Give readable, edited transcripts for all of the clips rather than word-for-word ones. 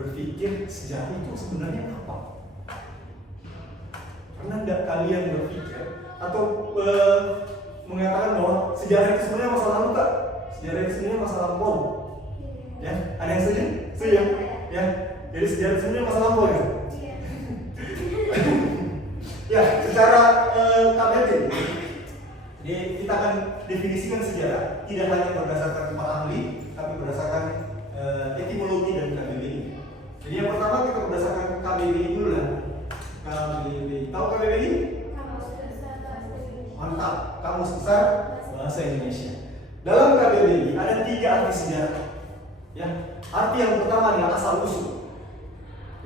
berpikir sejarah itu sebenarnya apa? Pernah nggak kalian berpikir atau mengatakan bahwa sejarah itu sebenarnya masa lalu kak? Sejarah itu sebenarnya masa lampau. Ya, ada yang setuju? Setuju ya? Ya, jadi sejarah itu sebenarnya masa lampau ya? Ya, secara KBBI, jadi kita akan definisikan sejarah tidak hanya berdasarkan para ahli, tapi berdasarkan etimologi dan KBBI. Jadi yang pertama kita berdasarkan KBBI dulu lah. KBBI, tahu KBBI? Mantap, Kamus Besar Bahasa Indonesia. Dalam KBBI ada 3 arti sejarah. Ya, arti yang pertama adalah asal usul.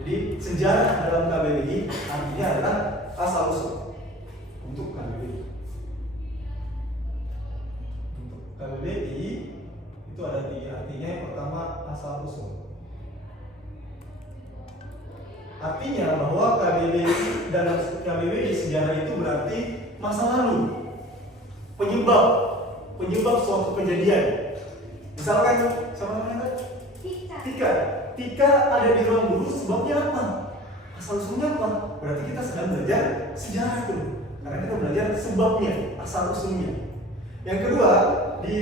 Jadi sejarah dalam KBBI artinya adalah asal usul untuk KBBI. Untuk KBBI itu ada 3 artinya. Yang pertama asal usul. Artinya bahwa KBBI dalam KBBI sejarah itu berarti masa lalu, penyebab suatu kejadian. Misalkan sama namanya Tika ada di ruang guru sebabnya apa? Asal usulnya apa? Berarti kita sedang belajar sejarah tuh, karena kita belajar sebabnya, asal usulnya. Yang kedua, di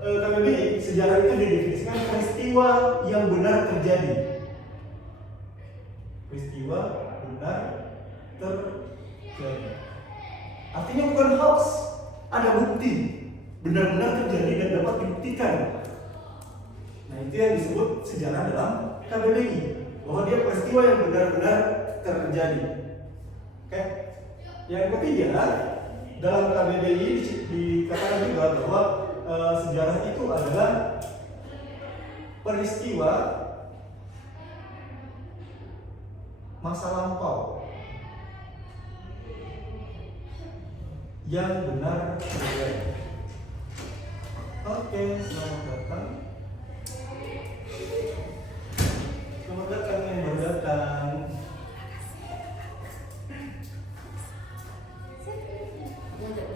KBBI sejarah itu didefinisikan peristiwa yang benar terjadi. Peristiwa benar terjadi. Artinya bukan hoax, ada bukti, benar-benar terjadi dan dapat dibuktikan. Nah, itu yang disebut sejarah dalam KBBI, bahwa dia peristiwa yang benar-benar terjadi. Oke. Yang ketiga, dalam KBBI dikatakan juga bahwa sejarah itu adalah peristiwa masa lampau yang benar terjadi. Oke, selamat datang. Selamat datang yang baru datang.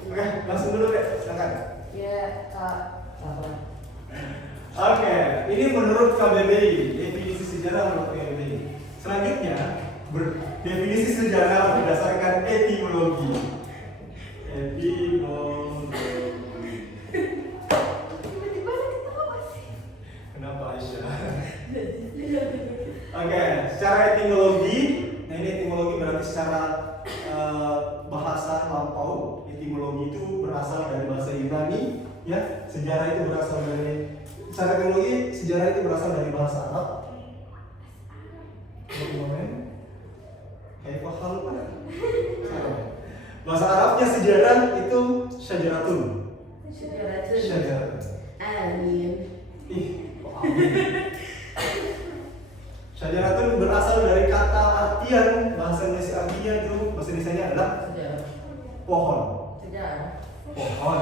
Oke, langsung dulu deh, silakan. Ya, Kak. Oke, ini menurut KBBI, definisi sejarah menurut KBBI. Selanjutnya, definisi sejarah berdasarkan etimologi. Kenapa Aisyah? Oke, secara etimologi, nah ini etimologi berarti secara bahasa lampau. Etimologi itu berasal dari bahasa Yunani, ya. Sejarah itu berasal dari, secara etimologi sejarah itu berasal dari bahasa Arab. Kayak pahal kan? Bahasa Arabnya sejarah itu syajaratun. Syajaratun. Amin. Amin. Syajaratun berasal dari kata artian bahasa Indonesia, artinya itu bahasa Indonesia adalah pohon. Pohon.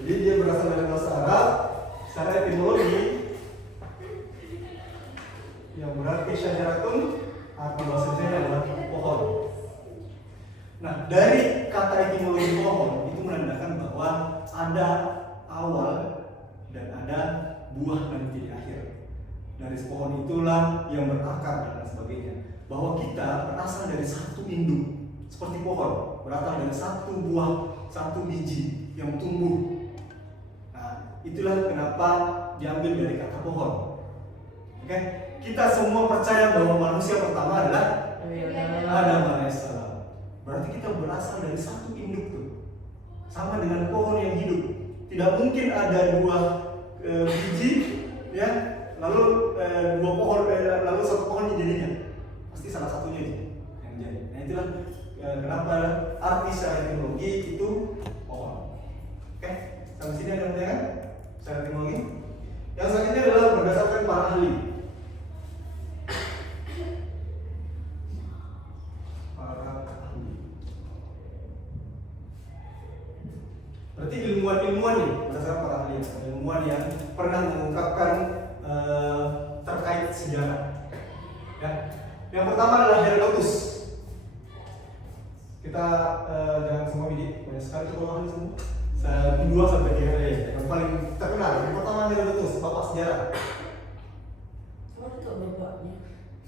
Jadi dia berasal dari bahasa Arab. Secara etimologi yang berarti syajaratun, arti bahasa Indonesia adalah pohon. Nah, dari kata etimologi pohon itu menandakan bahwa ada awal dan ada buah nanti di akhir. Dari pohon itulah yang berakar dan sebagainya. Bahwa kita berasal dari satu induk, seperti pohon, berasal dari satu buah, satu biji yang tumbuh. Nah, itulah kenapa diambil dari kata pohon. Oke? Kita semua percaya bahwa manusia pertama adalah Adam alaihissalam. Berarti kita berasal dari satu induk tuh, sama dengan pohon yang hidup. Tidak mungkin ada dua biji, ya, lalu dua pohon, lalu satu pohon jadinya. Pasti salah satunya yang jadi. Nah, itulah kenapa arti secara etimologi itu pohon. Oke, sampai sini ada pertanyaan secara etimologi. Yang selanjutnya adalah berdasarkan para ahli. Berarti ilmuwan-ilmuwan nih, berdasarkan para ahli, ilmuwan yang pernah mengungkapkan terkait sejarah. Ya. Yang pertama adalah Herodotus. Kita jangan semua bidik, banyak sekali tuh orang semua. 2 sampai 3 yang paling terkenal. Yang pertama Herodotus. sejarah? Oh, itu bapaknya.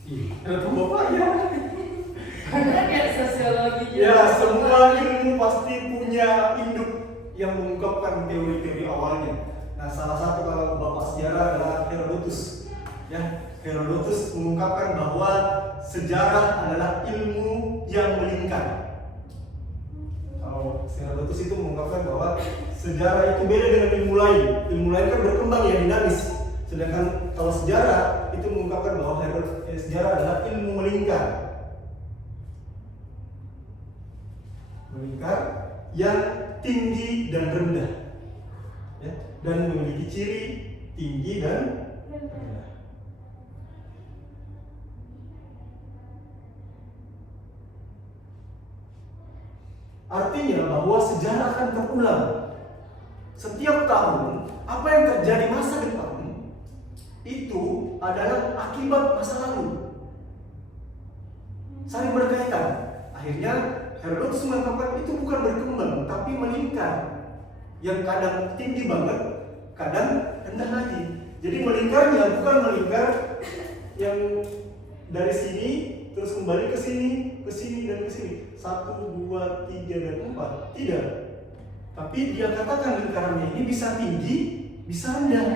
Iya, ada bapaknya. Kan ya sosiologi juga. Ya, semua ilmu pasti punya induk yang mengungkapkan teori-teori awalnya. Nah, salah satu kalau bapak sejarah adalah Herodotus. Ya, Herodotus mengungkapkan bahwa sejarah adalah ilmu yang melingkar. Kalau Herodotus itu mengungkapkan bahwa sejarah itu beda dengan ilmu lain. Ilmu lain kan berkembang ya dinamis. Sedangkan kalau sejarah itu mengungkapkan bahwa sejarah adalah ilmu melingkar. Melingkar yang tinggi dan rendah, ya, dan memiliki ciri tinggi dan rendah. Artinya bahwa sejarah akan terulang. Setiap tahun, apa yang terjadi masa depan itu adalah akibat masa lalu. Saling berkaitan. Akhirnya Herodotus mengatakan itu bukan berkembang, tapi melingkar. Yang kadang tinggi banget, kadang rendah lagi. Jadi melingkarnya bukan melingkar yang dari sini terus kembali ke sini dan ke sini. 1, 2, 3 dan 4. Tidak. Tapi dia katakan lingkarannya ini bisa tinggi, bisa rendah.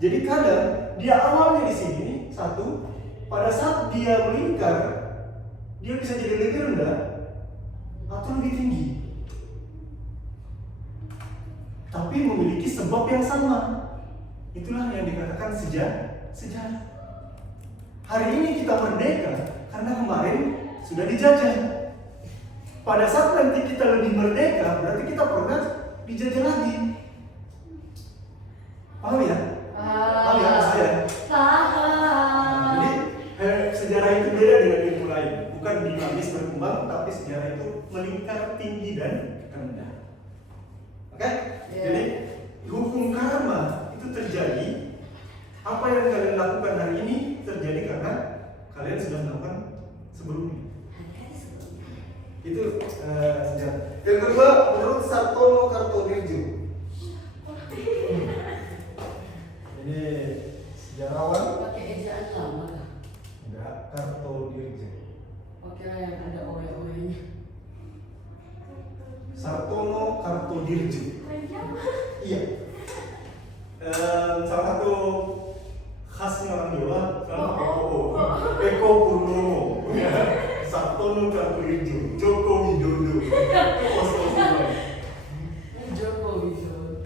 Jadi kadang dia awalnya di sini 1, pada saat dia melingkar, dia bisa jadi lebih rendah atau lebih tinggi. Tapi memiliki sebab yang sama. Itulah yang dikatakan sejarah. Hari ini kita merdeka karena kemarin sudah dijajah. Pada saat nanti kita lebih merdeka, berarti kita pernah dijajah lagi. Paham ya? Paham ya maksud saya? Paham. Jadi sejarah itu beda dengan ilmu lain. Bukan dinamis berkembang, tapi sejarah itu melingkar tinggi dan rendah. Oke? Yeah. Jadi hukum karma itu terjadi. Apa yang kalian lakukan hari ini terjadi karena kalian sudah melakukan sebelumnya. Itu sejarah. Yang kedua, menurut Sartono Kartodirjo. Ini sejarawan. Pakai ejaan lama kah? Enggak, Kartodirjo. Oke, yang ada oe-oenya. Sartono Kartodirjo. Iya. Salah satu khasnya orang Jawa, sama Eko Purnomo. Sartono Kartodirjo, Joko Widodo. Joko Widodo.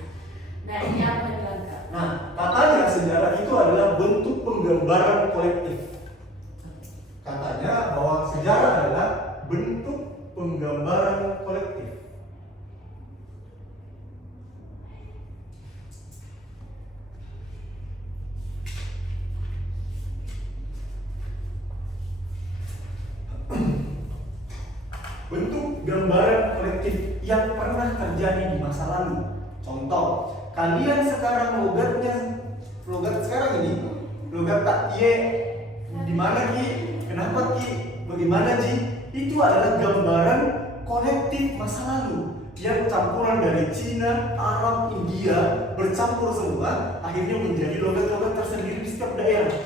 Nah, ini apa nih Langka? Nah, katanya sejarah itu adalah bentuk penggambaran kolektif. Katanya bahwa sejarah adalah bentuk penggambaran kolektif. Bentuk gambaran kolektif yang pernah terjadi di masa lalu. Contoh, kalian sekarang logat sekarang ini, logat tak ye, di mana ki, kenapa ki, bagaimana ji, itu adalah gambaran kolektif masa lalu yang campuran dari Cina, Arab, India bercampur semua, akhirnya menjadi logat-logat tersendiri di setiap daerah.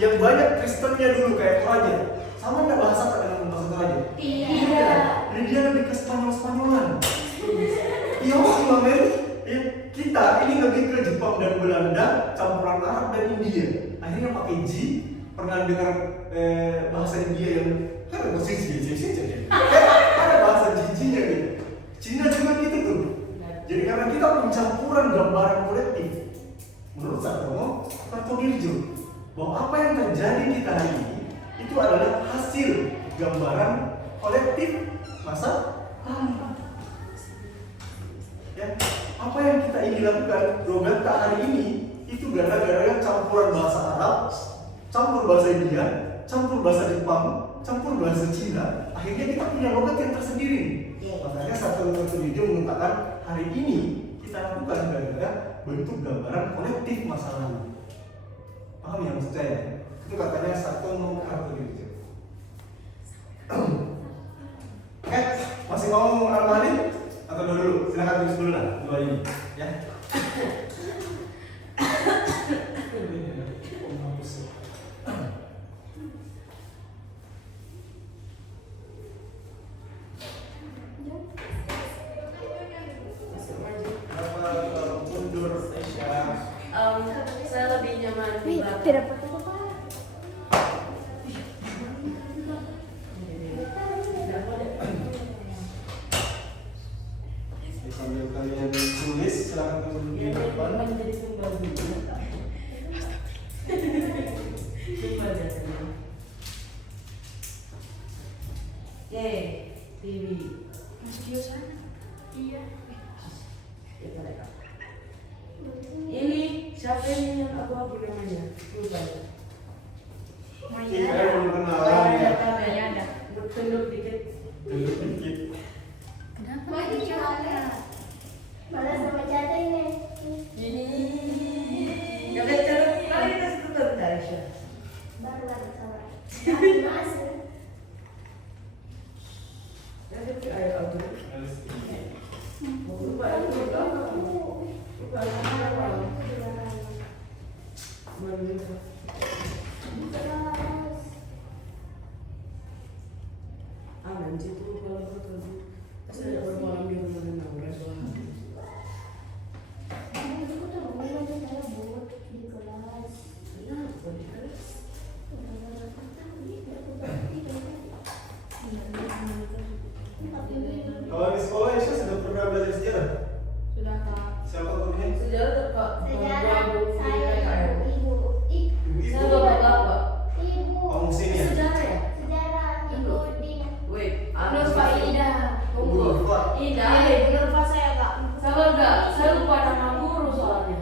Yang banyak Kristennya dulu kayak Toraja, sama nggak bahasa tak dengan bahasa Toraja? Iya. Dan dia lebih ke Spanyol-Spanyolan. Iya, men. Ya, kita ini lebih ke Jepang dan Belanda, campuran Arab dan India. Akhirnya pakai Ji. Pernah dengar bahasa India yang ada bahasa ada bahasa Ji-nya gitu. Cina juga gitu tuh. Jadi karena kita pencampuran gambaran kolektif, menurut Sartono Kartodirjo, bahwa apa yang terjadi kita hari ini itu adalah hasil gambaran kolektif masa lalu. Ya, apa yang kita ingin lakukan Rogata hari ini itu gara-gara campuran bahasa Arab, campur bahasa India, campur bahasa Jepang, campur bahasa Cina, akhirnya kita punya logat yang tersendiri. Makanya Sartono Kartodirjo mengatakan hari ini kita lakukan gara-gara bentuk gambaran kolektif masa lalu. Paham ya maksud saya? Itu katanya Sartono Kartodirjo. Oke, masih mau Al-Mahdi? Atau dulu? Silakan tulis dulu lah dua ini, ya. Aisyah. Saya lebih nyaman di belakang. Tidak pakai apa. Sambil kalian tulis, silakan tunggu di depan. Menjadi sumber juga. Sumber jadinya. Oke, TV. Studio sana. Iya. Kita lihat. Ini siapa ini yang aku namanya? Lupa ya. Kita belum kenalan ya. Ya ada. Tunduk dikit. Dulu dikit. Kenapa? Lagi gimana? Malah sama Cata ini. Ini. Coba cara kali kita tutup Aisyah. Baru ada sama. Masuk. Jadi ayo aku. Lupa itu lupa. Nanti tuh kalau ketemu saya bermalam di rumah Naura soalnya. Aku tuh mau saya buat di kelas. Kenapa di kelas? Kalau di sekolah Aisyah sudah pernah belajar sejarah? Sudah Kak. Siapa gurunya? Sejarah tuh Kak. Sejarah Bapak-bapak saya ibu. Ibu-ibu. Saya bapak-bapak. Ibu. Kamu sini ya? Sejarah ya? Sejarah ibu di. Wait, Nurfa Ida. Ibu Nurfa. Ida. Ibu Nurfa saya Kak. Sabar gak? Saya lupa nama guru soalnya.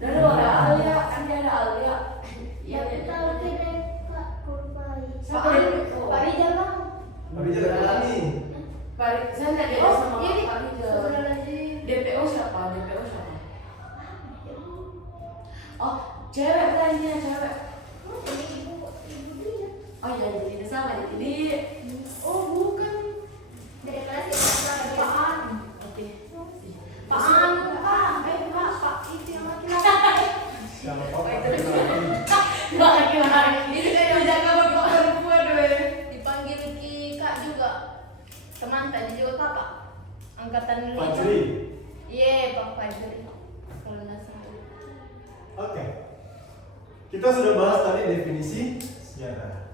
Dari ada Alia, kan dia ada Alia. Iya, Yang tahu tidak Pak Kurpai. Siapa itu? Pak Rijal bang. Tapi jalan lagi. Pak, saya nggak ada sama ini Pak Rijal. sebelah lagi. DPO siapa? DPO siapa? Oh, cewek lainnya cewek. Ibu dia. Oh iya, jadi sama jadi. Oh bukan. Dari kelas ya Pak An. Oke. Pak An Pak. Pak itu yang laki-laki. Siapa lagi? Mbak laki-laki. Ini kayak jaga bapak perempuan deh. Dipanggil Ki Kak juga. Teman tadi juga kakak. Angkatan dulu. Fajri. Iya, Pak Fajri. Kalau nggak salah. Oke. Kita sudah bahas tadi definisi sejarah.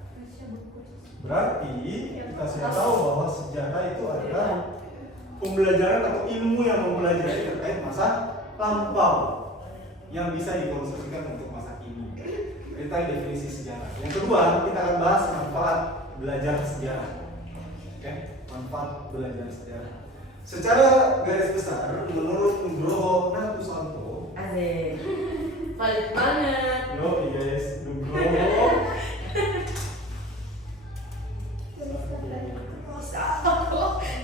Berarti kita sudah tahu bahwa sejarah itu adalah pembelajaran atau ilmu yang mempelajari terkait masa lampau yang bisa dikonstruksikan untuk masa kini. Itu tadi definisi sejarah. Yang kedua, kita akan bahas manfaat belajar sejarah. Oke, manfaat belajar sejarah. Secara garis besar, menurut Nugroho Nakusanto, Asik. Valid banget. yo guys, Nugroho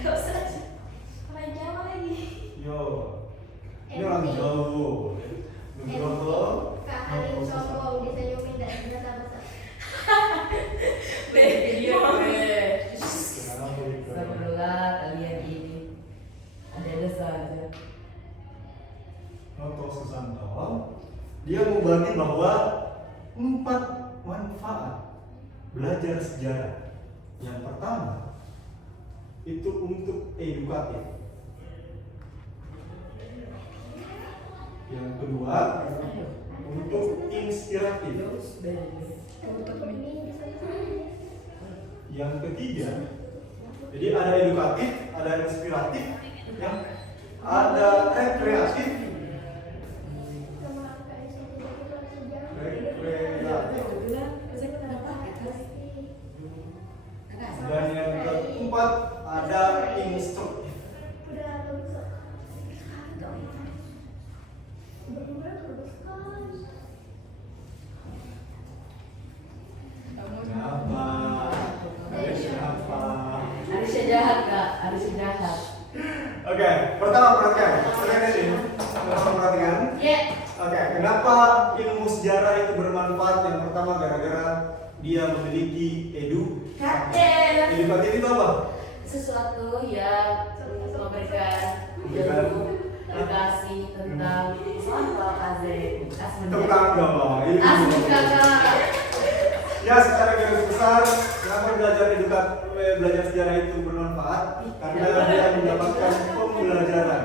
Gak usah. Orang Jawa lagi. Yo, ini orang Jawa. Nugroho Kak Halim sombong disenyumin dan berasa besar. Video deh. Kenapa gitu? Sebelumnya kalian ini ada saja. Noto Susanto, dia membagi bahwa 4 manfaat belajar sejarah. Yang pertama itu untuk edukatif. Yang kedua untuk inspiratif. Yang ketiga, jadi ada edukatif, ada inspiratif, ya, ada rekreatif. Sama Kak Aisyah juga kita sejarah. Rekreatif. Dan yang keempat ada instruktif. Udah bagus kok. Bener-bener bagus sekali. Kenapa? Ada siapa? Harusnya jahat Kak, harusnya jahat. Oke, pertama perhatikan. Perhatikan ini. Pertama perhatikan. Iya. Oke, kenapa ilmu sejarah itu bermanfaat? Yang pertama gara-gara dia memiliki Kader. edukatif itu apa? Sesuatu yang memberikan ilmu edukasi tentang soal asik Tentang agama. Ilmu. asik kakak. Ya, secara garis besar, kenapa belajar sejarah itu bermanfaat? Karena dia mendapatkan pembelajaran.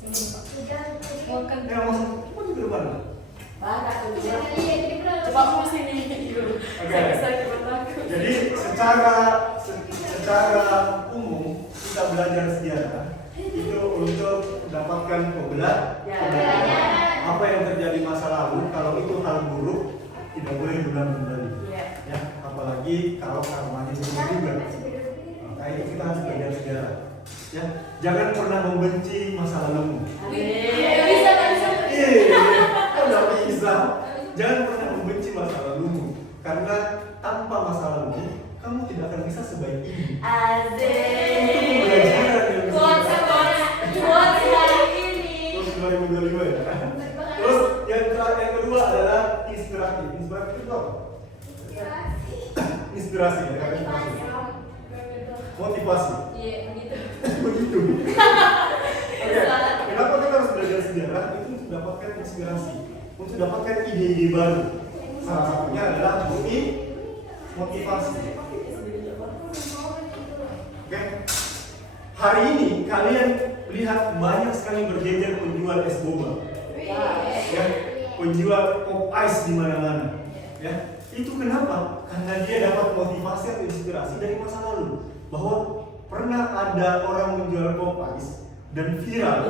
Makan. masuk ke depan. Barat tuh. Iya, Coba mau sini dulu. Oke. Saya bisa takut. Jadi secara umum kita belajar sejarah itu untuk mendapatkan pembelajaran apa yang terjadi masa lalu. Kalau itu hal buruk tidak boleh diulang kembali. Iya. Ya, apalagi kalau karmanya itu juga. Maka itu kita harus belajar sejarah. Ya, jangan pernah membenci masa lalumu. Amin. Bisa kan? Tidak bisa. Jangan pernah membenci masa lalumu, karena tanpa masa lalu kamu tidak akan bisa sebaik ini. Asik. Pembelajaran yang Buat hari ini. Terus 2022 ya. Terus yang kedua adalah inspiratif. Inspiratif itu apa? Inspirasi ya, kan? Motivasi. Iya, begitu. Begitu. Oke. Kenapa kita harus belajar sejarah? Itu untuk mendapatkan inspirasi, untuk mendapatkan ide-ide baru. Salah satunya adalah motivasi. Oke. Hari ini kalian lihat banyak sekali berjejer penjual es boba, ya, penjual pop ice di mana-mana. Ya, itu kenapa? Karena dia dapat motivasi atau inspirasi dari masa lalu. Bahwa pernah ada orang menjual pop ice dan viral,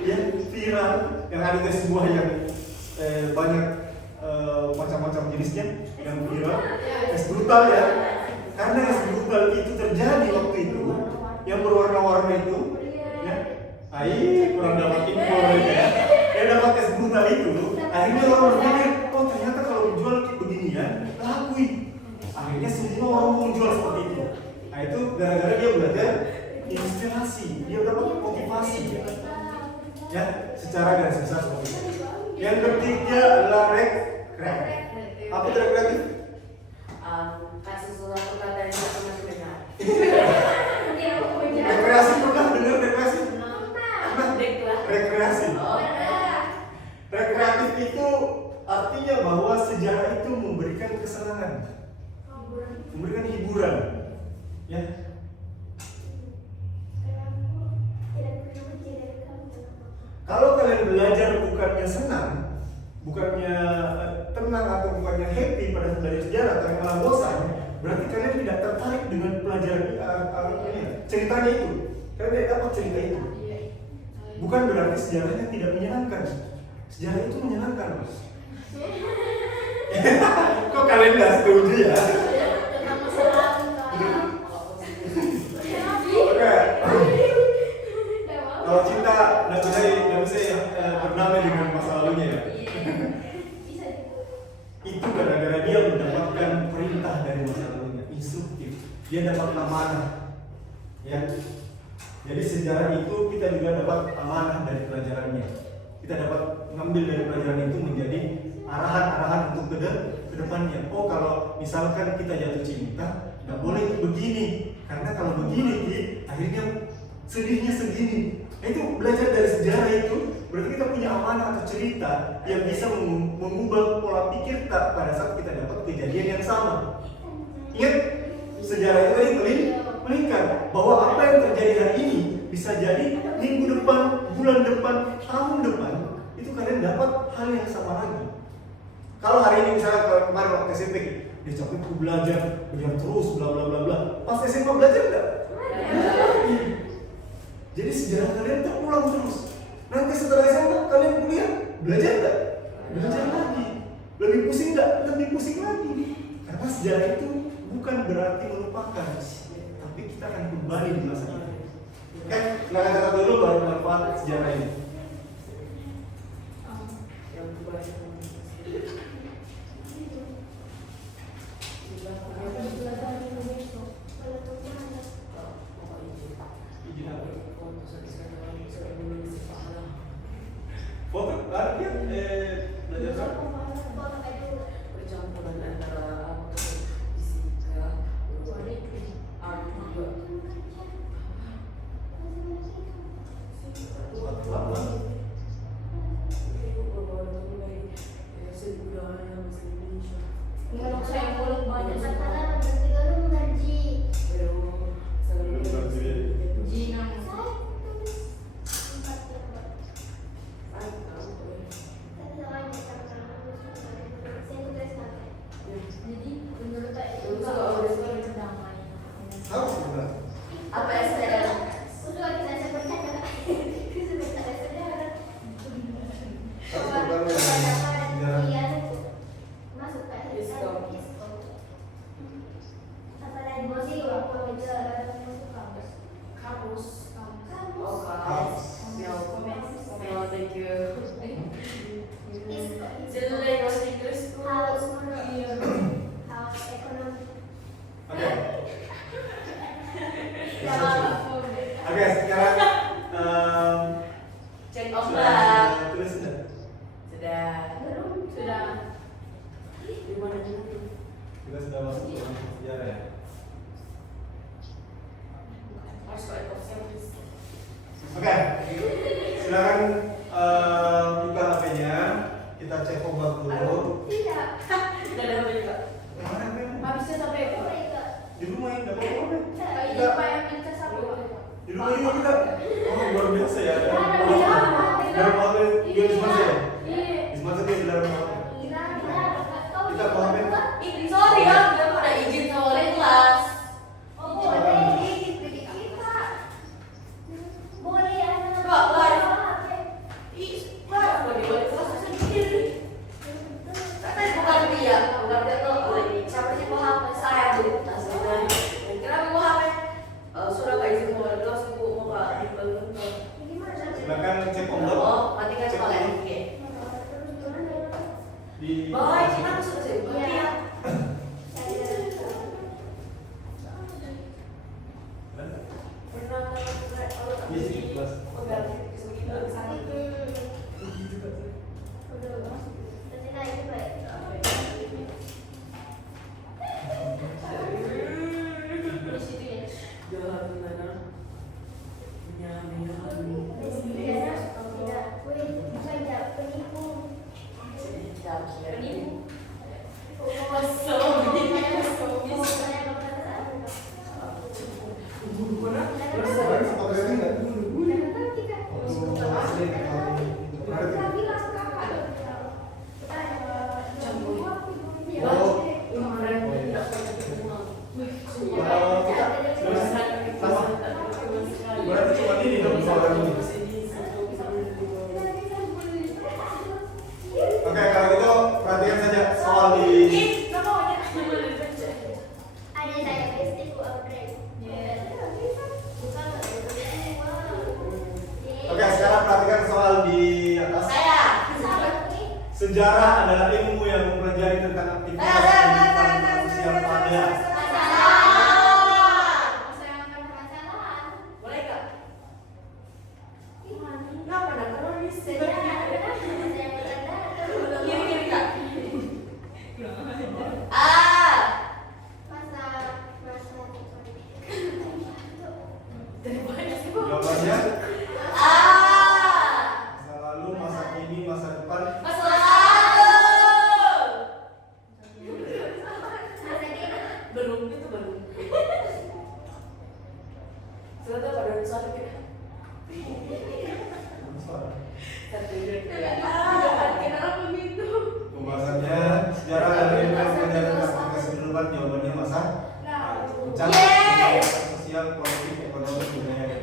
ya, viral yang ada es buah yang banyak macam-macam jenisnya yang viral, es brutal ya. Karena es brutal itu terjadi waktu itu, yang berwarna-warna itu, ya, kurang dapat info ya. Dia dapat es brutal itu, akhirnya orang berpikir, oh ternyata kalau menjual kayak beginian, laku. Akhirnya semua orang mau menjual seperti itu. Nah itu gara-gara dia belajar inspirasi, dia dapat motivasi, ya, secara garis besar seperti itu. Yang ketiga adalah rekreatif. Apa itu rekreatif? Kasih sesuatu kata yang tak pernah dengar. Rekreasi pernah dengar rekreasi? Deklar. Rekreasi. Oh. Rekreatif itu artinya bahwa sejarah itu memberikan kesenangan, memberikan hiburan, ya. Kalau kalian belajar bukannya senang, bukannya tenang atau bukannya happy pada belajar sejarah, tapi malah bosan, berarti kalian tidak tertarik dengan pelajaran ceritanya itu. Kalian tidak dapat cerita itu. Bukan berarti sejarahnya tidak menyenangkan. Sejarah itu menyenangkan, Mas. Kok kalian nggak setuju ya? Tentang masa lalu, Kak. Oke. Kalau cinta nggak bisa bernamai dengan masa lalunya ya. Itu gara-gara dia mendapatkan perintah dari masa lalunya, instruktif. Dia dapat amanah, ya. Jadi sejarah itu kita juga dapat amanah dari pelajarannya. Kita dapat mengambil dari pelajaran itu menjadi arahan-arahan untuk ke depannya. Oh kalau misalkan kita jatuh cinta, nggak boleh begini, karena kalau begini, akhirnya sedihnya segini. Itu belajar dari sejarah itu, berarti kita punya amanah atau cerita yang bisa mengubah pola pikir kita pada saat kita dapat kejadian yang sama. Ingat, sejarah itu tadi melingkar bahwa apa yang terjadi hari ini bisa jadi minggu depan, bulan depan, tahun depan, itu kalian dapat hal yang sama lagi. Kalau hari ini misalnya kemarin waktu SMP, dia capek belajar terus, bla bla bla bla. Pas SMA belajar enggak? Jadi sejarah kalian terulang terus. Nanti setelah SMA kalian kuliah, belajar enggak? Belajar lagi. Lebih pusing enggak? Lebih pusing lagi. Karena sejarah itu bukan berarti melupakan, tapi kita akan kembali di masa itu. Oke, nah kata dulu baru manfaat sejarah ini. Foto ada dia belajar Percampuran antara fisika, art juga. Menurut saya mulut banyak sekali. Jinang. silakan buka HP-nya, kita cek ombak dulu. Tidak. Udah ada apa juga? Mana HP-nya? Habisnya sampai Di rumah yang dapat apa? Iya Pak yang minta sapu. Di rumah juga kita. Oh luar biasa ya. Ada di dalam. Dalam HP dia di mana ya? Iya. Di mana dia di dalam HP? Kita ke HP. Sorry ya, dia udah izin sama wali kelas. Oh, boleh. Jadi kita. Boleh ya. Kak, live. Ih, lah, wali kelas sendiri. Katanya bukan dia tuh lagi. Siapa sih bawa HP saya tuh? Kenapa bawa HP? Sudah nggak izin sama wali kelas, ibu mau nggak dibangun? Silakan cek ombak. Oh, matikan Cek sekolah. dulu. Oke. Di Bawa izin aku sudah sih. Iya. Pernah Iya sih, kelas. Berarti cuma ini dong soal ini. Oke, kalau gitu perhatikan saja soal di. Oke, sekarang perhatikan soal di atas. Sejarah adalah ilmu yang mempelajari tentang aktivitas kehidupan manusia pada. Boleh kak? Kenapa nak kronis? Kiri kak. Jawabannya masa lalu, masa kini, masa depan. Belum itu belum. Sudah pada satu kita. Kenapa begitu? Pembahasannya sejarah dan ilmu yang mempelajari tentang aktivitas kehidupan. Jawabannya masa Ucap, sosial, politik, ekonomi, budaya.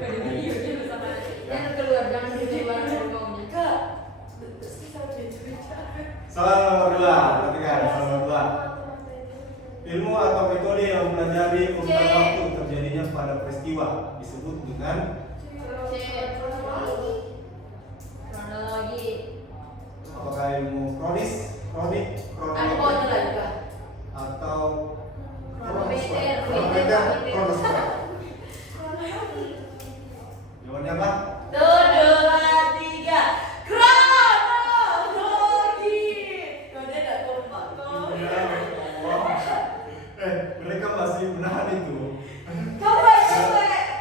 Jangan keluar, jangan keluar dari kaumnya. Kak, Soal nomor 2, perhatikan soal nomor 2. Ilmu atau metode yang mempelajari urutan waktu terjadinya pada peristiwa disebut dengan Kronologi. apakah ilmu kronis, kronik, ada bawahnya lagi kak. atau Kronometer. kronosfer. Jawabannya apa? 2, 3. Kronologi. Kau dia nggak kompak kok. Mereka masih menahan itu. Coba.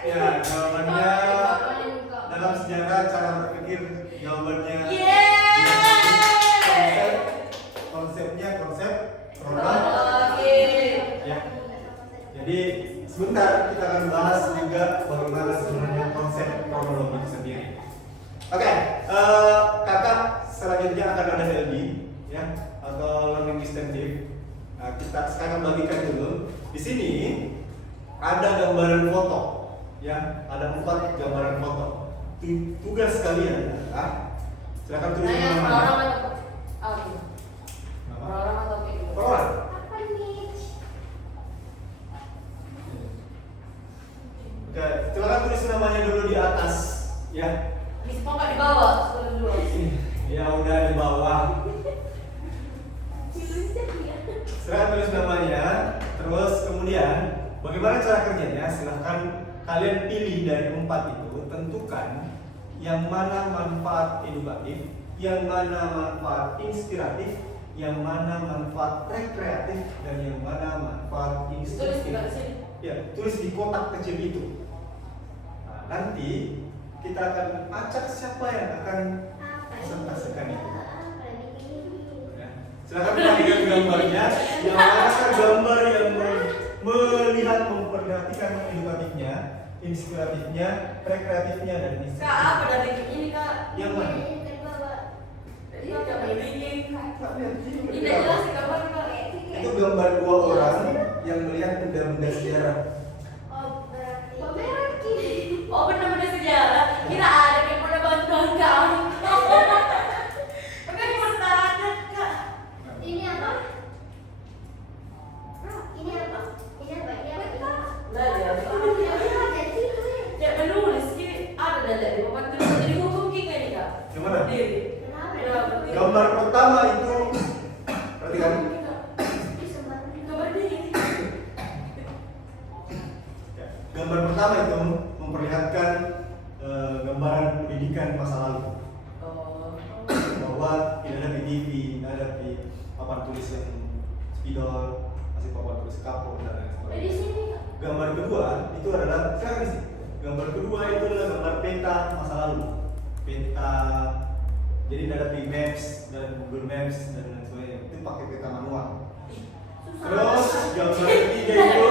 Ya, jawabannya dalam sejarah cara berpikir jawabannya. Konsepnya konsep kronologi. Ya. Jadi sebentar kita akan bahas juga bagaimana sebenarnya konsep kronologi itu sendiri. Oke, kakak selanjutnya akan ada LD, ya, atau learning distinctive. Nah, kita sekarang bagikan dulu. Di sini ada gambaran foto, ya, ada 4 gambaran foto. Tugas kalian adalah silakan tulis di Nanya mana-mana. orang atau apa? Apa? Orang atau kayak gitu? Orang. Oke, silakan tulis namanya dulu di atas, ya. Bisa mau nggak di bawah? Sudah dulu. Ya udah di bawah. Silakan tulis namanya. Terus kemudian bagaimana cara kerjanya? Silahkan kalian pilih dari 4 itu, tentukan yang mana manfaat edukatif, yang mana manfaat inspiratif, yang mana manfaat rekreatif, dan yang mana manfaat Tulis instruktif. di sini. Ya, tulis di kotak kecil itu. Nah, nanti kita akan acak siapa yang akan Apa presentasikan itu. Apa ini? Ya. Silakan perhatikan gambarnya. Yang mana gambar yang melihat memperhatikan edukatifnya, inspiratifnya, rekreatifnya dan Kak, inspiratif. apa dari ini kak? Yang mana? Iya, kak berbikin. Tak lihat sini. Ini jelas di gambar kak. Itu gambar dua orang yang melihat benda-benda sejarah. Oh, berarti. Oh benar-benar sejarah. Kira ada yang pada bantuan kami. Bukan pertahanan kak. Ini apa? Ini apa? Ini apa? Ini apa? Nah ya. Ya menulis sih ada dari papan tulis jadi hukum kita ini kak. Yang mana? Diri. Gambar pertama itu perhatikan. Gambar diri. Ya, gambar pertama itu memperlihatkan gambaran pendidikan masa lalu. Oh. Bahwa tidak ada PDP, tidak ada papan tulis yang spidol, masih papan tulis kapur dan lain Di sebagainya. sini kak. Gambar kedua itu adalah sekarang sih. Gambar kedua itu adalah gambar peta masa lalu. Peta, jadi ada Maps dan Google Maps dan lain sebagainya. Itu pakai peta manual. Terus gambar ketiga itu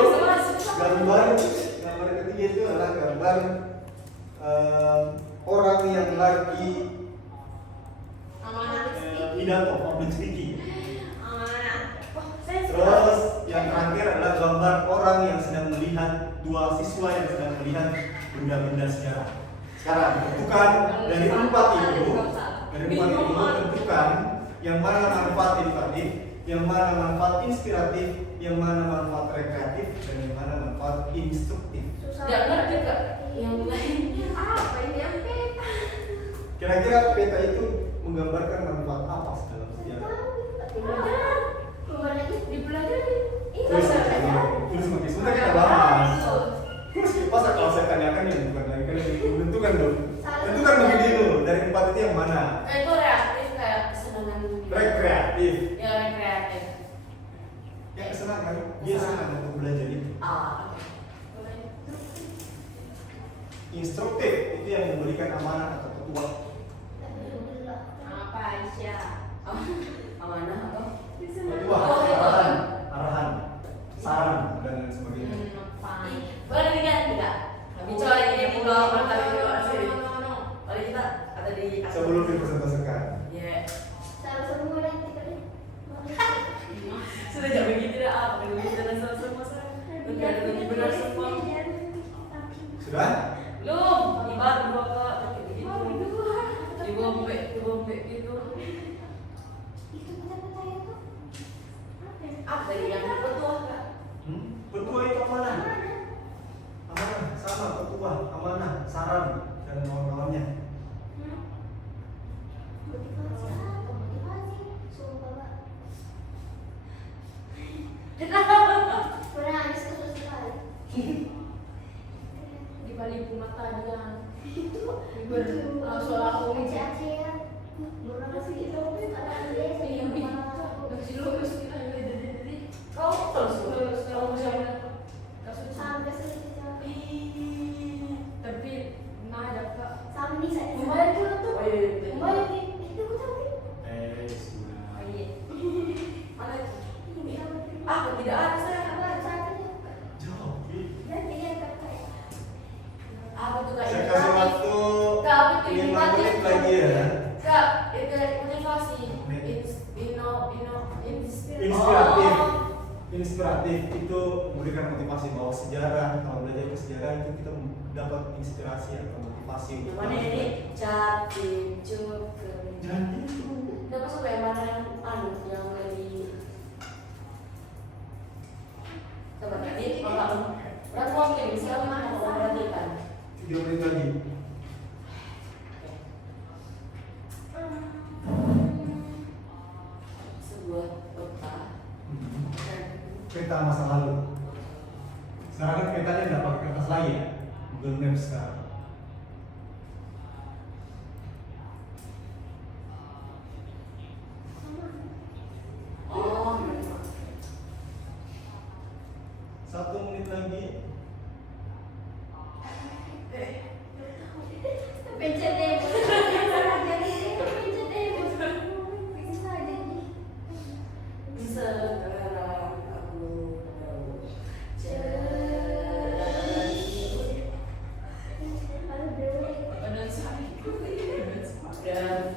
gambar ketiga itu adalah gambar orang yang lagi pidato public speaking. Terus yang terakhir adalah gambar orang yang sedang melihat dua siswa yang sedang melihat benda-benda sejarah. Sekarang tentukan dari empat itu tentukan yang mana manfaat edukatif, yang mana manfaat inspiratif, yang mana manfaat rekreatif, dan yang mana manfaat instruktif. Gak ngerti kak. Yang lainnya apa ini yang peta? Kira-kira peta itu menggambarkan manfaat apa dalam sejarah? Dipelajari. Terus mati sebentar kita bahas. Terus pas kalau saya tanyakan yang bukan lagi kan tentukan dong. Tentukan begini dulu dari empat itu yang mana? Itu reaktif kayak kesenangan. Rekreatif. Ya rekreatif. Yang kesenangan dia senang untuk belajar itu. Ah. Instruktif itu yang memberikan amanah atau petua. Apa Aisyah? Amanah atau? Petua, arahan, saran dan lain sebagainya. Boleh diganti kak? Bicara ini di bawah mata di luar sini. Boleh kita ada di. Sebelum dipresentasikan. Ya. semua nanti kali. Sudah jauh begitu dah apa? Kalau kita dah semua saya. Nanti ada lagi benar semua. Sudah? Belum. Ini baru dua kak. Begitu. Dibombek gitu. Apa tadi yang petua kak? Petua itu amanah. Amanah sama petua, amanah, saran dan kawan-kawannya. Di balik mata dia. Soal aku Kau terus kalau siapa? tapi nah ada kak Lumayan juga tuh. Oh iya. lumayan Sudah. Mana itu? Ah, tidak ada saya. Jawab. Apa tuh kak? Saya kasih waktu Kak, itu 5 menit lagi ya. Kak, itu motivasi. Inspiratif. Inspiratif itu memberikan motivasi bahwa sejarah, kalau belajar ke sejarah itu kita dapat inspirasi atau motivasi. Yang mana ini? Jati cukup. Jadi itu. Udah masuk yang mana yang yang lebih. Coba tadi kalau berapa waktu ini sekarang mana mau perhatikan? 3 menit lagi. Sebuah peta. Peta masa lalu. Sekarang kan petanya nggak pakai kertas lagi ya, Google Maps sekarang. Oh, 1 menit lagi.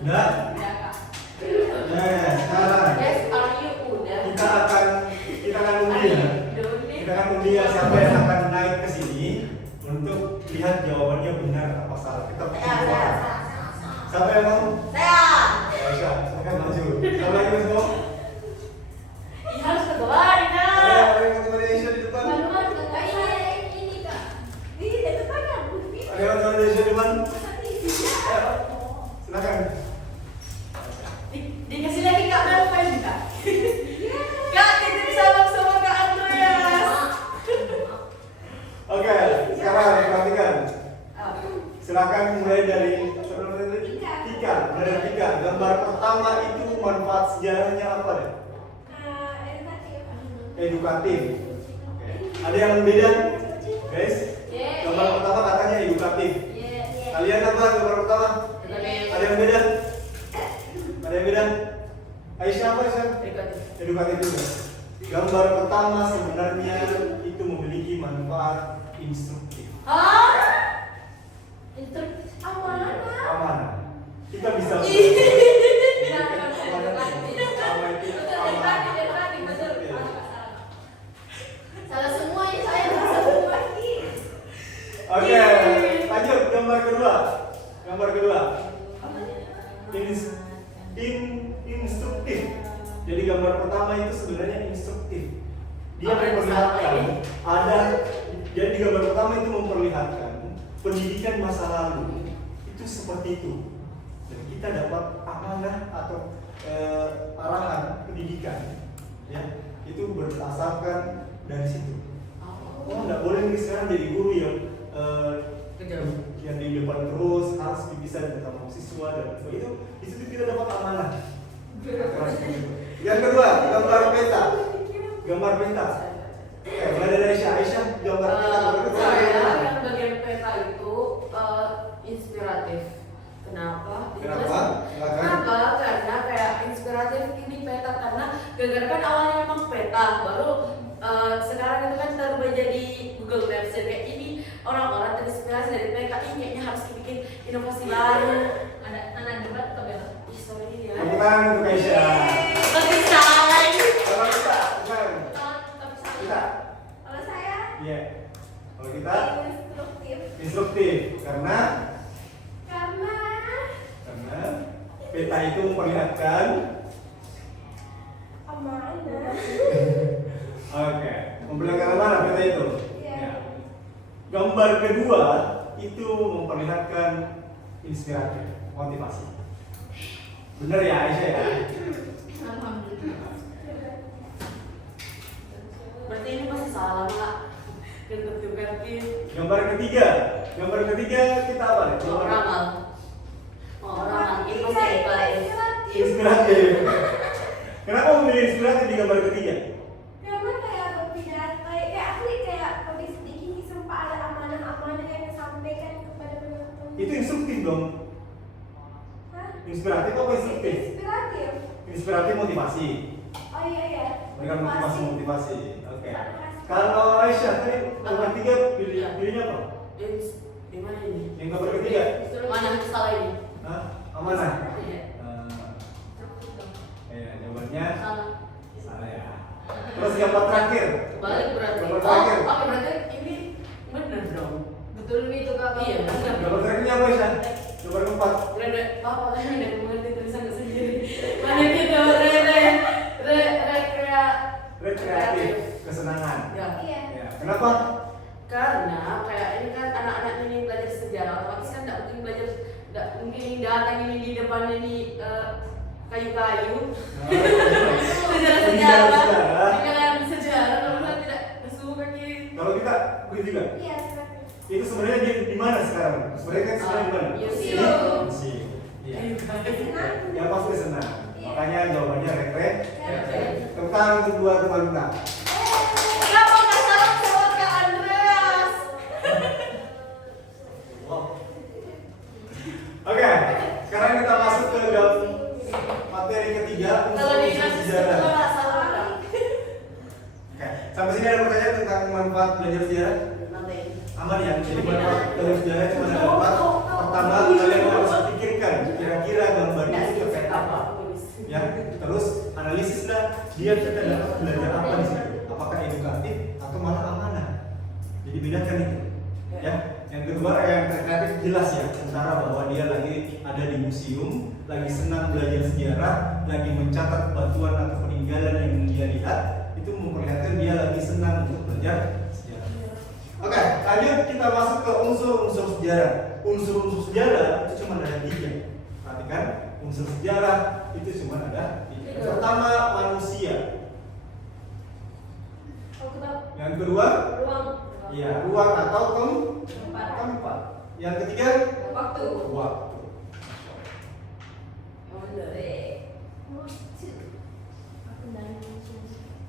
Udah? Udah kak. Nah, sekarang Yes, are you udah? kita akan undi ya. Kita akan undi ya siapa yang akan naik ke sini untuk lihat jawabannya benar apa salah. Kita Saya. siapa yang mau? Saya. Aisyah, silakan maju. Siapa lagi Mas Mo? Ih, harus keluar kan? Ada yang mau teman Aisyah di depan? Maluan kak ini kak. Ih, itu kan ya. Ada yang mau teman Aisyah di depan? Ayo, silakan. Dikasih lagi kak Melvin kak. Kak, titip salam sama kak Andreas. Oke, sekarang perhatikan. Silakan mulai dari Tika. Mulai dari Tika. Gambar pertama itu manfaat sejarahnya apa deh? Edukatif. Oke. Ada yang beda, guys? Gambar pertama katanya edukatif. Kalian apa gambar pertama? Ada yang beda? Ada yang beda? Aisyah apa Aisyah? Edukatif juga. Gambar pertama sebenarnya itu memiliki manfaat instruktif. Hah? Amanah. Kita bisa Ih. sama itu amanah. Salah semua ya saya salah semua. Oke, lanjut gambar kedua. Gambar kedua. Instruktif. Jadi gambar pertama itu sebenarnya instruktif. Dia Apa yang memperlihatkan salah ini? ada. Jadi gambar pertama itu memperlihatkan pendidikan masa lalu itu seperti itu. Dan kita dapat amanah atau arahan pendidikan, ya itu berdasarkan dari situ. Oh, nggak boleh nih sekarang jadi guru yang di depan terus harus bisa dengan siswa dan itu di situ kita dapat amanah. Yang kedua, gambar peta. Gambar peta. Mulai dari Aisyah, gambar peta. Saya bagian peta itu inspiratif. Kenapa? Kenapa? Silakan. Kenapa? Karena kayak inspiratif ini peta karena gara-gara kan awalnya memang peta, baru sekarang itu kan terubah jadi Google Maps. Jadi kayak ini orang-orang terinspirasi dari peta ini kayaknya harus bikin inovasi baru. Ada anak debat atau bela? Ih, sorry ya. Tepuk tangan untuk Aisyah. Tapi salah ini. Kalau kita, bukan. Kita. Kalau saya Iya. Kalau kita instruktif instruktif karena karena peta itu memperlihatkan. amanah. Oke, memperlihatkan mana peta itu? Iya. Ya. Gambar kedua itu memperlihatkan inspiratif, motivasi. Bener ya Aisyah ya? Alhamdulillah. Berarti ini masih salah, Pak. Ganti. Gambar ketiga kita apa nih? Mau ramal. Ini masih baik. Inspiratif. Kenapa memilih inspiratif di gambar ketiga? Karena kayak berpidato kayak aku kayak kondisi sedikit sumpah ada amanah-amanah yang disampaikan kepada penonton. Itu instruktif dong. Hah? Inspiratif apa instruktif? Inspiratif. Inspiratif motivasi. Oh iya. Berikan motivasi. Oke. Motivasi. Kalau Aisyah tadi gambar ketiga pilihnya apa? Di mana ini? Yang gambar ketiga? Mana yang salah ini? Hah? Amanah. Iya. Jawabannya Salah. salah ya. Terus gambar terakhir. Balik berarti. Gambar terakhir. Oh, berarti ini benar dong. Betul itu kak. Iya, benar. Gambar terakhirnya apa Aisyah? Gambar keempat. Rene, apa kan tidak mengerti tulisan sendiri. Mana gitu, Rekreatif, kesenangan. Ya. Iya. Ya. Kenapa? Karena kayak ini kan anak-anak ini belajar sejarah, otomatis kan nggak mungkin datang ini di depan ini kayu-kayu. Sejarah. Dengan sejarah, kalau kan tidak suka kaki. Kalau kita kuis juga. Iya, inspiratif. Itu sebenarnya di mana sekarang? Sebenarnya kan sebenarnya di mana? Museum. Museum. Iya. Senang. Ya pasti senang. Makanya jawabannya rekreatif. Iya. Tepuk tangan untuk dua teman kita. Kenapa nggak salah sama Kak Andreas? Wow. Oke, sekarang kita masuk ke materi ketiga Kalau di unsur nasi sejarah. nggak salah Kak. Oke, sampai sini ada pertanyaan tentang manfaat belajar sejarah? Nanti. Aman ya, jadi manfaat belajar sejarah cuma ada empat. Pertama, kalian harus pikirkan kira-kira gambar dia kita dapat belajar apa di situ? Apakah edukatif atau malah amanah? Jadi bedakan itu. Ya. Yang kedua yang kreatif jelas ya, antara bahwa dia lagi ada di museum, lagi senang belajar sejarah, lagi mencatat batuan atau peninggalan yang dia lihat, itu memperlihatkan dia lagi senang untuk belajar sejarah. Oke, lanjut kita masuk ke unsur-unsur sejarah. Unsur-unsur sejarah itu cuma ada 3. Perhatikan, unsur sejarah itu cuma ada 3. Yang pertama manusia. Yang kedua, ya ruang atau tempat. Yang ketiga, Waktu. waktu.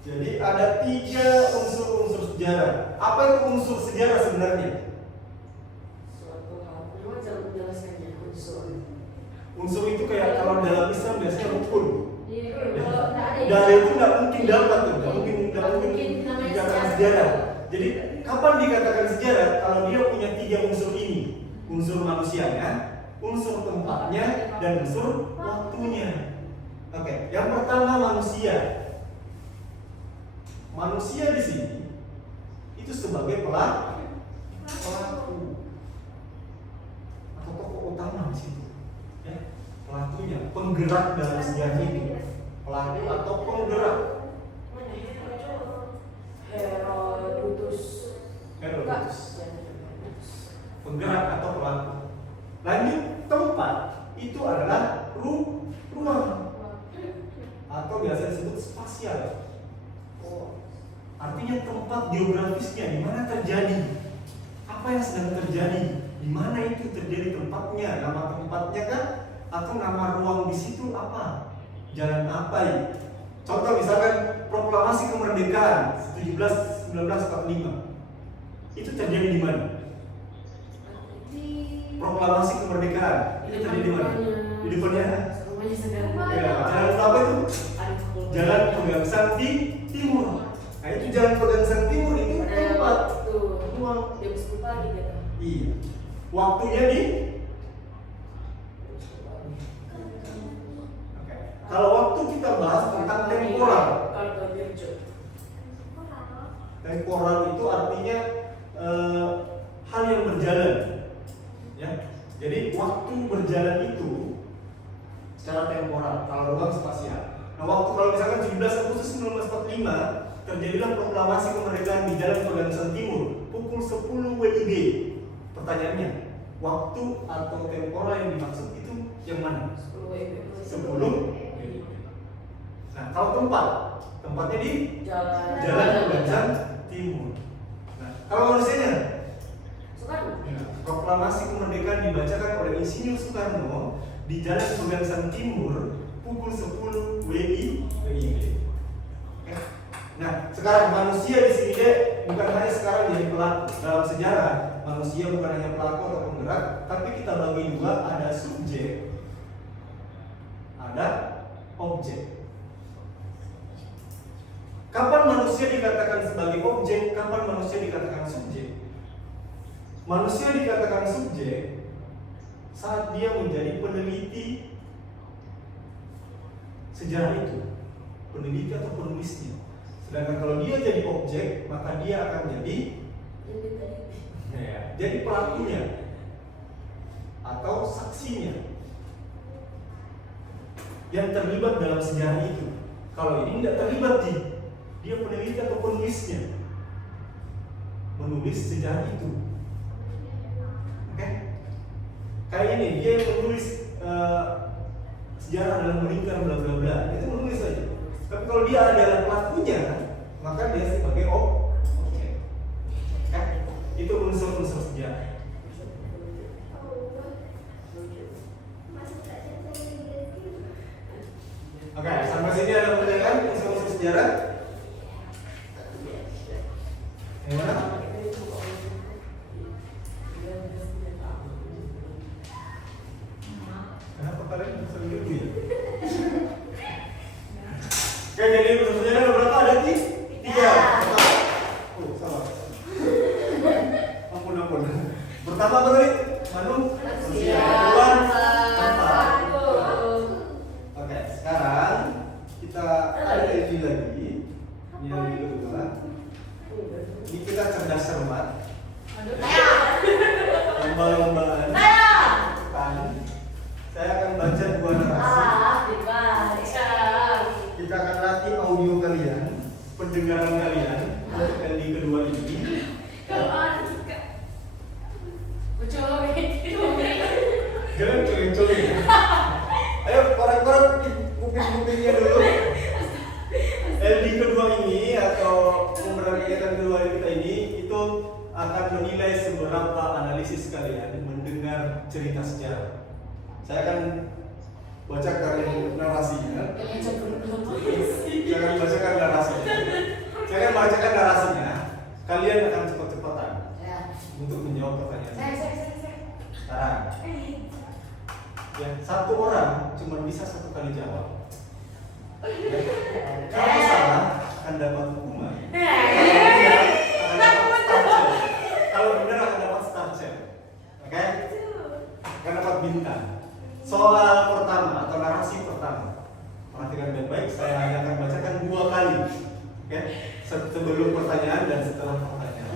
Jadi ada 3 unsur-unsur sejarah. Apa itu unsur sejarah sebenarnya? Suatu hal. Memang cara menjelaskannya unsur. Unsur itu kayak kalau dalam Islam biasanya rukun. Iya, kalau nggak ada Dari itu nggak mungkin dapat tuh, nggak mungkin namanya dikatakan sejarah. sejarah. Jadi kapan dikatakan sejarah? Kalau dia punya 3 unsur ini, unsur manusianya, unsur tempatnya, dan unsur waktunya. Oke, yang pertama manusia. Manusia di sini itu sebagai pelaku atau tokoh utama di situ. Ya, pelakunya, penggerak dalam sejarah itu. Pelaku atau penggerak. Herodotus. Penggerak atau pelaku. Lanjut, tempat itu adalah ruang atau biasa disebut spasial. Artinya tempat geografisnya, di mana terjadi, apa yang sedang terjadi, di mana itu terjadi tempatnya, nama tempatnya kan, atau nama ruang di situ apa, jalan apa ya. Contoh misalkan proklamasi kemerdekaan 1945 itu terjadi di mana? Proklamasi kemerdekaan itu terjadi di mana? Di depannya. Rumahnya sedang. Ya, jalan apa itu? Jalan Pegangsaan di Timur. Nah itu jalan Pegangsaan Timur itu tempat ruang. Jam 10 pagi gitu. Iya. Waktunya di. Oke. Kalau waktu kita bahas tentang temporal. Kalau Virgo. Temporal itu artinya hal yang berjalan. Ya. Jadi waktu berjalan itu secara temporal. Kalau ruang spasial. Nah waktu kalau misalkan 17 Agustus 1945 terjadilah proklamasi kemerdekaan di Jalan Pegangsaan Timur pukul 10 WIB. Pertanyaannya, waktu atau temporal yang dimaksud itu yang mana? 10 WIB. 10 WIB. Nah, kalau tempatnya di Jalan Pegangsaan Timur. Nah, kalau manusianya, Soekarno. proklamasi kemerdekaan dibacakan oleh Insinyur Soekarno di Jalan Pegangsaan Timur pukul 10 WIB. Nah, sekarang manusia di sini deh bukan hanya sekarang jadi pelaku. Dalam sejarah, manusia bukan hanya pelaku atau penggerak, tapi kita bagi dua, ada subjek, ada objek. Kapan manusia dikatakan sebagai objek, kapan manusia dikatakan subjek? Manusia dikatakan subjek saat dia menjadi peneliti sejarah itu, peneliti atau penulisnya. Sedangkan kalau dia jadi objek, maka dia akan jadi pelakunya atau saksinya yang terlibat dalam sejarah itu. Kalau ini tidak terlibat dia peneliti atau penulisnya, menulis sejarah itu. Oke? Kayak ini, dia yang menulis sejarah dalam melingkar bla bla bla, itu menulis saja. Tapi kalau dia adalah pelakunya, maka dia sebagai objek. Itu unsur-unsur sejarah. Oke, sampai sini ada pertanyaan unsur-unsur sejarah? Yang mana? Kenapa kalian bisa begitu ya? Oke, jadi unsur sejarah ada berapa? Ada 3. Oh, salah. Ampun. Pertama apa tadi? Manusia. Kedua, tempat. Oke, sekarang kita ada di dua narasi. Dibaca. Kita akan latih audio kalian, pendengaran kalian untuk LD kedua ini. Jangan coling-coling ya. Ayo korek-korek kuping-kupingnya dulu. LD kedua ini atau pembelajaran kegiatan kedua kita ini itu akan menilai seberapa analisis kalian mendengar cerita sejarah. Saya akan bacakan narasinya. Saya akan bacakan narasinya. Kalian akan cepat-cepatan untuk menjawab pertanyaan. Sekarang, ya, satu orang cuma bisa satu kali jawab. Ya. Kalau salah akan dapat hukuman. Akan dapat starcher. Kalau benar akan dapat starcher. Oke? Akan dapat bintang. Soal pertama atau narasi pertama. Perhatikan baik-baik, saya hanya akan bacakan 2 kali. Oke? Sebelum pertanyaan dan setelah pertanyaan.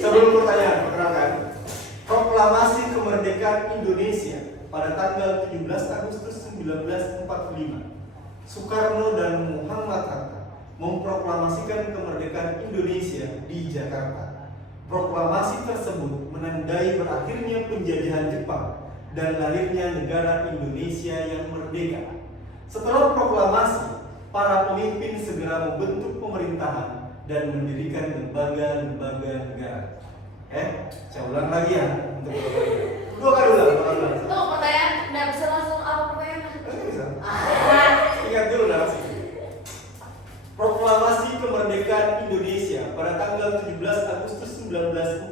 Sebelum pertanyaan, perkenalkan. Proklamasi Kemerdekaan Indonesia pada tanggal 17 Agustus 1945. Soekarno dan Muhammad Hatta memproklamasikan kemerdekaan Indonesia di Jakarta. Proklamasi tersebut menandai berakhirnya penjajahan Jepang dan lahirnya negara Indonesia yang merdeka. Setelah proklamasi, para pemimpin segera membentuk pemerintahan dan mendirikan lembaga-lembaga negara. Saya ulang lagi ya untuk dua kali ulang. Tuh pertanyaan, nggak bisa langsung apa pertanyaan? Bisa. Ingat dulu narasi. Proklamasi Kemerdekaan Indonesia pada tanggal 17 Agustus 1945.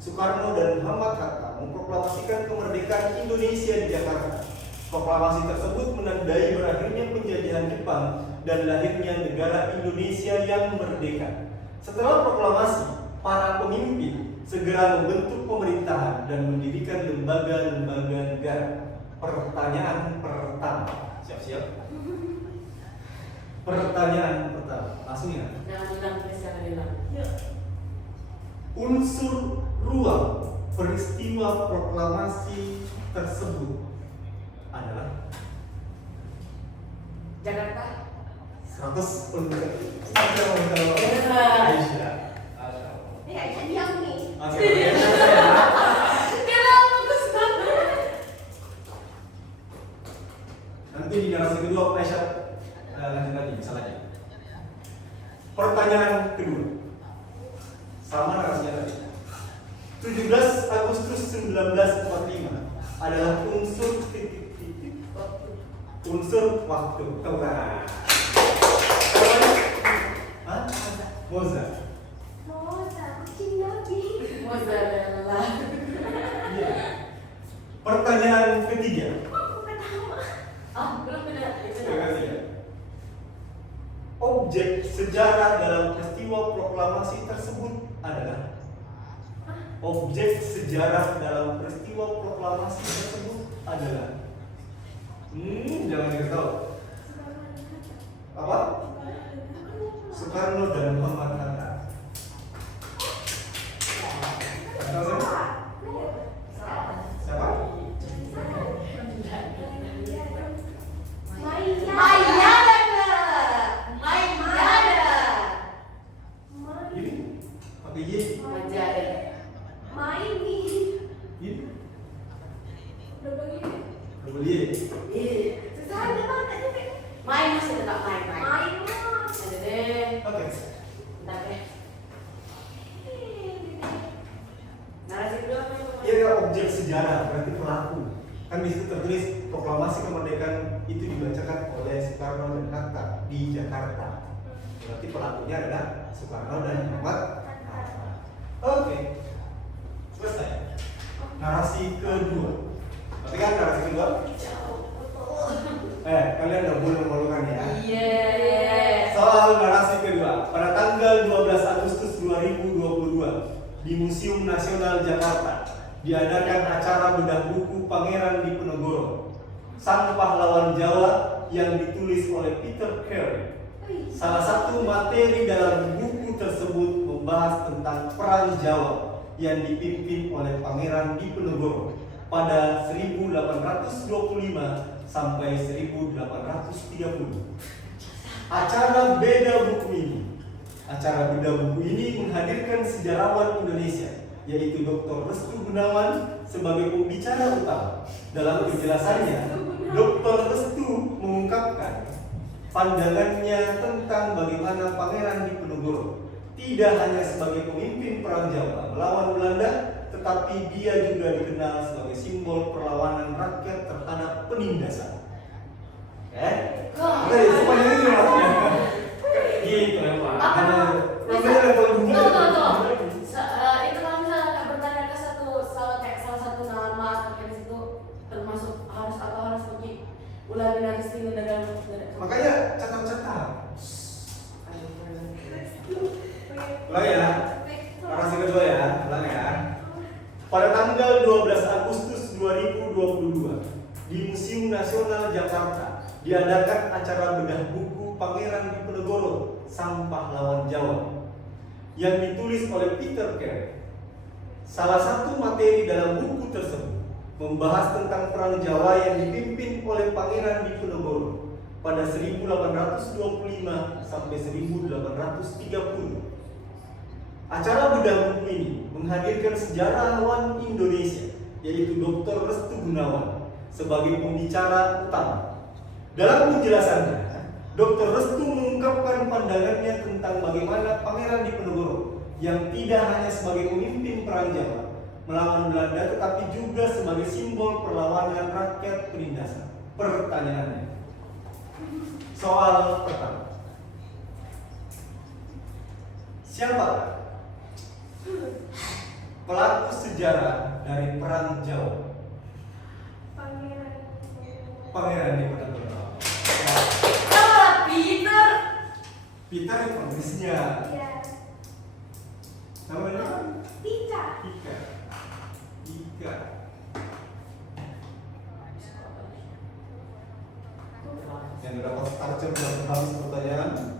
Soekarno dan Muhammad Hatta memproklamasikan kemerdekaan Indonesia di Jakarta. Proklamasi tersebut menandai berakhirnya penjajahan Jepang dan lahirnya negara Indonesia yang merdeka. Setelah proklamasi, para pemimpin segera membentuk pemerintahan dan mendirikan lembaga-lembaga negara. Pertanyaan pertama. Siap-siap. Pertanyaan pertama. Langsung ya. Jangan bilang, please jangan bilang. Unsur ruang peristiwa proklamasi tersebut adalah Jakarta. 100 untuk Aisyah. Ya, diam nih. Kenapa kesana? Nanti di narasi kedua Aisyah lanjut lagi misalnya. Pertanyaan kedua sama narasinya tadi. 17 Agustus 1945 adalah unsur unsur waktu. Nah. Hah? Mozart. Kucing lagi. Mozzarella. Iya. Pertanyaan ketiga. Belum benar. Terima kasih ya. Objek sejarah dalam peristiwa proklamasi tersebut adalah objek sejarah dalam peristiwa proklamasi tersebut adalah jangan diketahui apa? Soekarno dan Muhammad Hatta. Siapa? Ini pakai Y. Main nih. Ini Udah begini. double Y. Susah ada banget nih. Main masih tetap main. Main mas. Ada deh. Oke. Bentar deh. Narasi kedua apa yang Ini adalah objek sejarah, berarti pelaku. Kan di situ tertulis proklamasi kemerdekaan itu dibacakan oleh Soekarno dan Hatta di Jakarta. Berarti pelakunya adalah Soekarno dan Muhammad Hatta. Oke. Selesai. Narasi kedua. Berarti kan narasi kedua? Kalian gak boleh memalukan ya. Iya. Soal narasi kedua, pada tanggal 12 Agustus 2022 di Museum Nasional Jakarta diadakan acara bedah buku Pangeran Diponegoro, Sang Pahlawan Jawa yang ditulis oleh Peter Carey. Salah satu materi dalam buku tersebut membahas tentang Perang Jawa yang dipimpin oleh Pangeran Diponegoro. pada 1825 sampai 1830. Acara beda buku ini menghadirkan sejarawan Indonesia, yaitu Dr. Restu Gunawan sebagai pembicara utama. Dalam penjelasannya, Dr. Restu mengungkapkan pandangannya tentang bagaimana Pangeran Diponegoro tidak hanya sebagai pemimpin perang Jawa melawan Belanda, tetapi dia juga dikenal sebagai simbol perlawanan rakyat terhadap penindasan. Oke, semuanya ini maksudnya. Gitu ya Pak. Namanya level dunia. Itu kalau misalnya Kak bertanya ke salah satu nama atau di situ termasuk harus pergi ulangi dari sini dagang. Makanya catat. Ulang ya. Narasi kedua ya, ulang ya. Pada tanggal 12 Agustus 2022 di Museum Nasional Jakarta diadakan acara bedah buku Pangeran Diponegoro, Sampah Lawan Jawa yang ditulis oleh Peter Carey. Salah satu materi dalam buku tersebut membahas tentang perang Jawa yang dipimpin oleh Pangeran Diponegoro pada 1825 sampai 1830. Acara bedah buku ini menghadirkan sejarawan Indonesia, yaitu Dr. Restu Gunawan sebagai pembicara utama. Dalam penjelasannya, Dr. Restu mengungkapkan pandangannya tentang bagaimana Pangeran Diponegoro yang tidak hanya sebagai pemimpin perang Jawa melawan Belanda, tetapi juga sebagai simbol perlawanan rakyat penindasan. Pertanyaannya, soal pertama, siapa pelaku sejarah dari perang Jawa? Pangeran Diponegoro. Peter. Peter yang penulisnya. Iya. Namanya? Tika. Ika. Yang dapat starter dan habis pertanyaan.